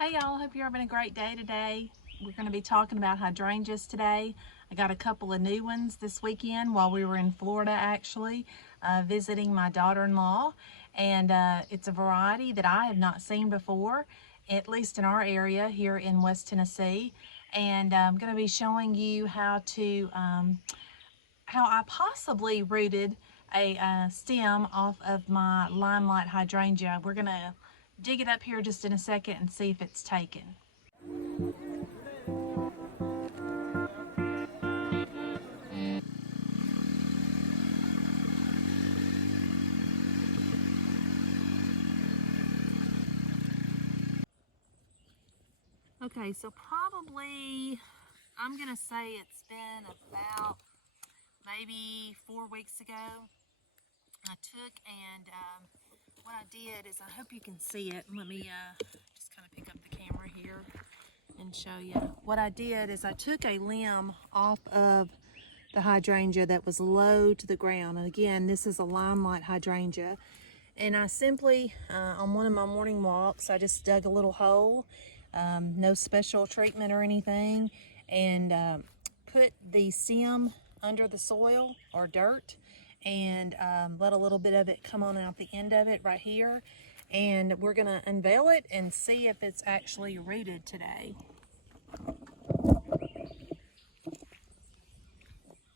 Hey y'all, hope you're having a great day today. We're going to be talking about hydrangeas today. I got a couple of new ones this weekend while we were in Florida actually, visiting my daughter-in-law. And it's a variety that I have not seen before, at least in our area here in West Tennessee. And I'm going to be showing you how I possibly rooted a stem off of my limelight hydrangea. We're going to dig it up here just in a second and see if it's taken. Okay, so probably I'm gonna say it's been about maybe 4 weeks ago. I took and what I did is, I hope you can see it. Let me just kind of pick up the camera here and show you. What I did is I took a limb off of the hydrangea that was low to the ground. And again, this is a limelight hydrangea. And I simply, on one of my morning walks, I just dug a little hole, no special treatment or anything, and put the stem under the soil or dirt and let a little bit of it come on out the end of it right here. And we're gonna unveil it and see if it's actually rooted today.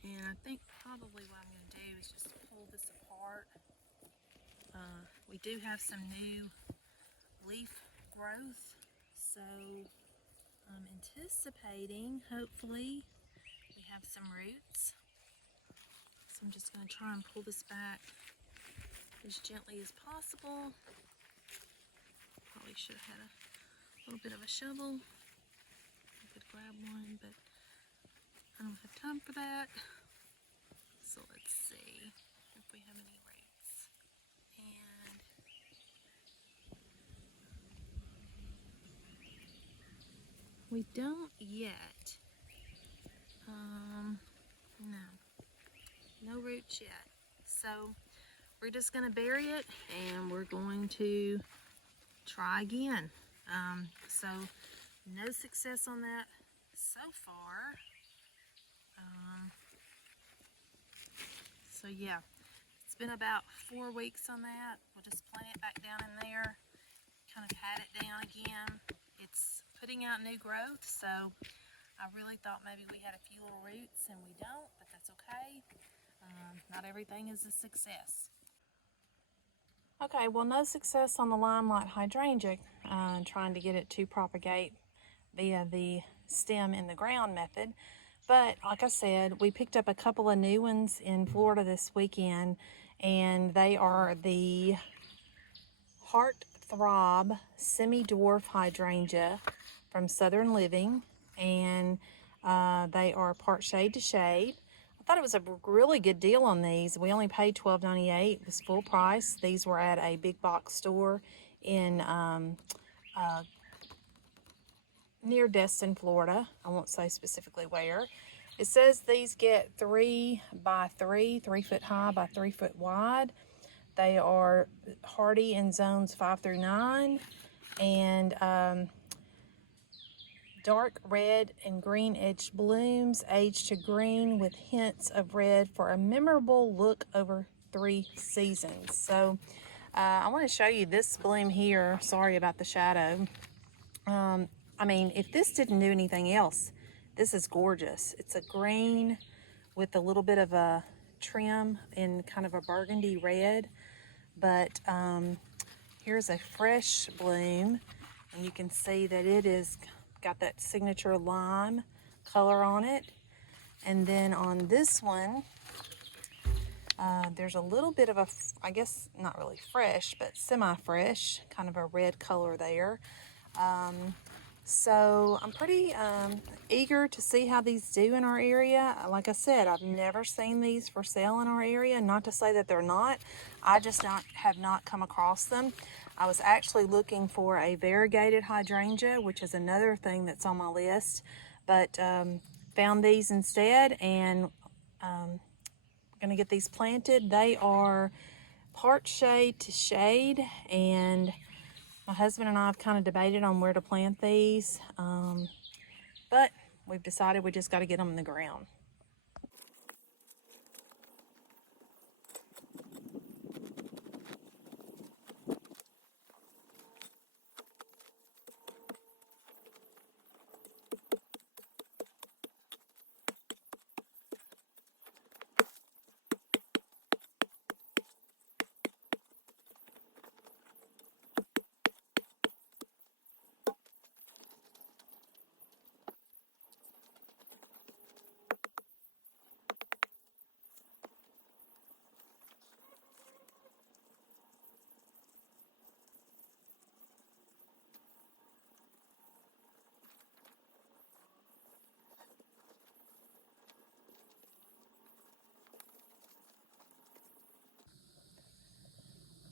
And I think probably what I'm gonna do is just pull this apart. We do have some new leaf growth, so I'm anticipating hopefully we have some roots. So I'm just going to try and pull this back as gently as possible. Probably should have had a little bit of a shovel. I could grab one, but I don't have time for that. So let's see if we have any roots. And we don't yet. No roots yet. So we're just going to bury it and we're going to try again. So no success on that so far. So yeah, it's been about 4 weeks on that. We'll just plant it back down in there, kind of pat it down again. It's putting out new growth, so I really thought maybe we had a few little roots and we don't, but that's okay. Not everything is a success. Okay, well, no success on the limelight hydrangea, trying to get it to propagate via the stem in the ground method. But like I said, we picked up a couple of new ones in Florida this weekend, and they are the Heart Throb Semi-Dwarf Hydrangea from Southern Living, and they are part shade to shade. I thought it was a really good deal on these. We only paid $12.98. It was full price. These were at a big box store in near Destin, Florida. I won't say specifically where. It says these get 3 by 3, 3 foot high by 3 foot wide. They are hardy in zones 5 through 9, and dark red and green edged blooms, age to green with hints of red for a memorable look over 3 seasons. So I want to show you this bloom here. Sorry about the shadow. I mean, if this didn't do anything else, this is gorgeous. It's a green with a little bit of a trim in kind of a burgundy red. But here's a fresh bloom, and you can see that it is got that signature lime color on it. And then on this one, there's a little bit of a, I guess not really fresh, but semi-fresh, kind of a red color there. So I'm pretty eager to see how these do in our area. Like I said, I've never seen these for sale in our area. Not to say that they're not. I just have not come across them. I was actually looking for a variegated hydrangea, which is another thing that's on my list, but found these instead, and I'm going to get these planted. They are part shade to shade, and My husband and I have kind of debated on where to plant these, but we've decided we just got to get them in the ground.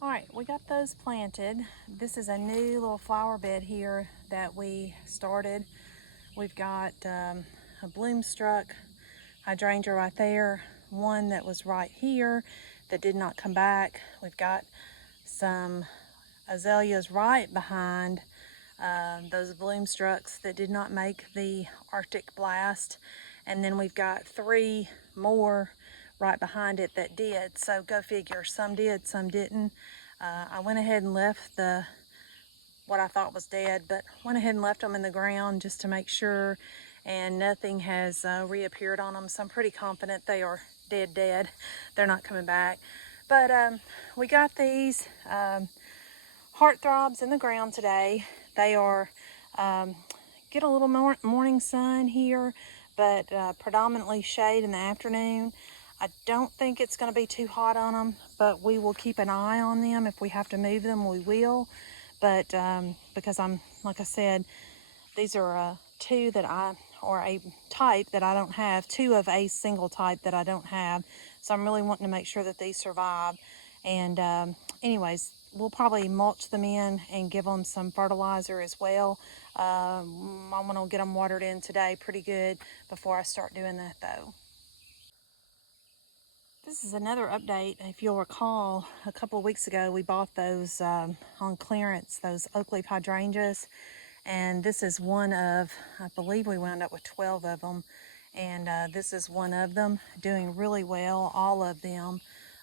All right, we got those planted. This is a new little flower bed here that we started. We've got a bloom-struck hydrangea right there, one that was right here that did not come back. We've got some azaleas right behind those bloom-strucks that did not make the Arctic blast. And then we've got 3 more right behind it that did. So go figure, some did, some didn't. I went ahead and left what I thought was dead, but went ahead and left them in the ground just to make sure, and nothing has reappeared on them. So I'm pretty confident they are dead. They're not coming back. But we got these heart throbs in the ground today. They are get a little more morning sun here, but predominantly shade in the afternoon. I don't think it's going to be too hot on them, but we will keep an eye on them. If we have to move them, we will. But because like I said, these are 2 that or a type that I don't have, 2 of a single type that I don't have. So I'm really wanting to make sure that these survive. And anyways, we'll probably mulch them in and give them some fertilizer as well. I'm gonna get them watered in today pretty good before I start doing that though. This is another update. If you'll recall, a couple of weeks ago we bought those on clearance, those Oak Leaf Hydrangeas, and this is one of, I believe we wound up with 12 of them, and this is one of them, doing really well. All of them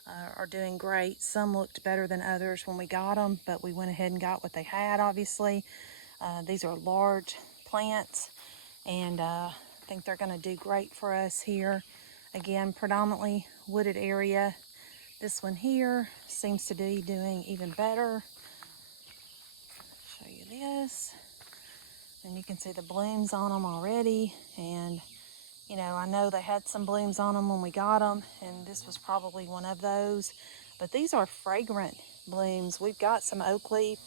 are doing great. Some looked better than others when we got them, but we went ahead and got what they had, obviously. These are large plants, and I think they're going to do great for us here. Again, predominantly wooded area. This one here seems to be doing even better. Show you this. And you can see the blooms on them already. And, you know, I know they had some blooms on them when we got them, and this was probably one of those. But these are fragrant blooms. We've got some Oak Leaf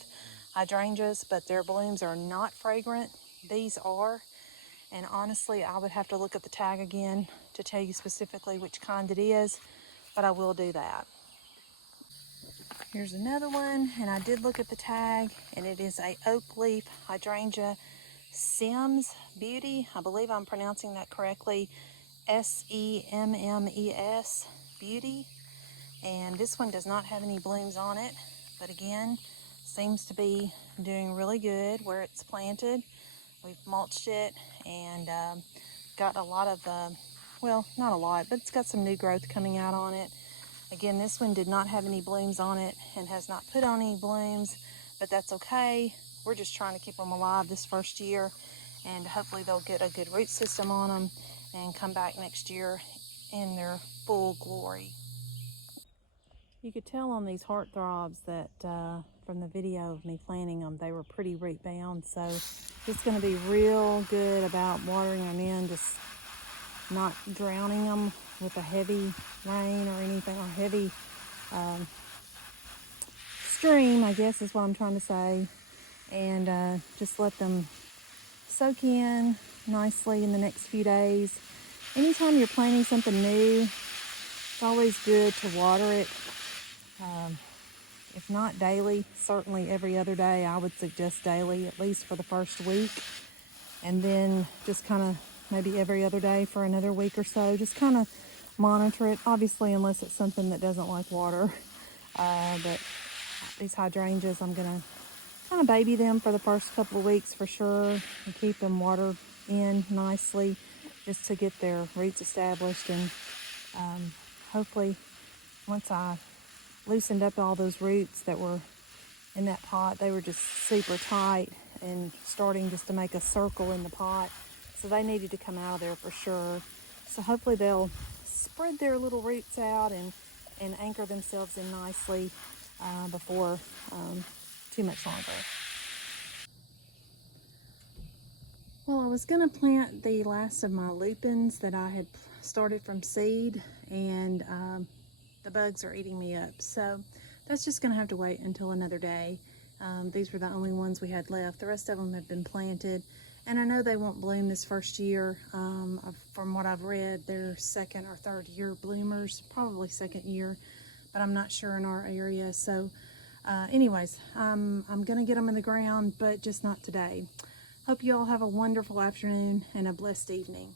Hydrangeas, but their blooms are not fragrant. These are. And honestly, I would have to look at the tag again to tell you specifically which kind it is, but I will do that. Here's another one, and I did look at the tag, and it is a Oak Leaf Hydrangea Sims Beauty. I believe I'm pronouncing that correctly. Semmes Beauty. And this one does not have any blooms on it, but again, seems to be doing really good where it's planted. We've mulched it and got a lot of, well, not a lot, but it's got some new growth coming out on it. Again, this one did not have any blooms on it and has not put on any blooms, but that's okay. We're just trying to keep them alive this first year, and hopefully they'll get a good root system on them and come back next year in their full glory. You could tell on these heart throbs that from the video of me planting them, they were pretty root bound. So just going to be real good about watering them in, just not drowning them with a heavy rain or anything, or heavy stream, I guess is what I'm trying to say. And just let them soak in nicely in the next few days. Anytime you're planting something new, it's always good to water it. If not daily, certainly every other day. I would suggest daily, at least for the first week. And then just kind of maybe every other day for another week or so. Just kind of monitor it, obviously, unless it's something that doesn't like water. But these hydrangeas, I'm going to kind of baby them for the first couple of weeks for sure, and keep them watered in nicely just to get their roots established. And hopefully once I loosened up all those roots that were in that pot, they were just super tight and starting just to make a circle in the pot. So they needed to come out of there for sure. So hopefully they'll spread their little roots out and anchor themselves in nicely before too much longer. Well, I was going to plant the last of my lupins that I had started from seed, and the bugs are eating me up. So that's just going to have to wait until another day. These were the only ones we had left. The rest of them have been planted, and I know they won't bloom this first year. From what I've read, they're second or third year bloomers, probably second year, but I'm not sure in our area. So anyways, I'm going to get them in the ground, but just not today. Hope you all have a wonderful afternoon and a blessed evening.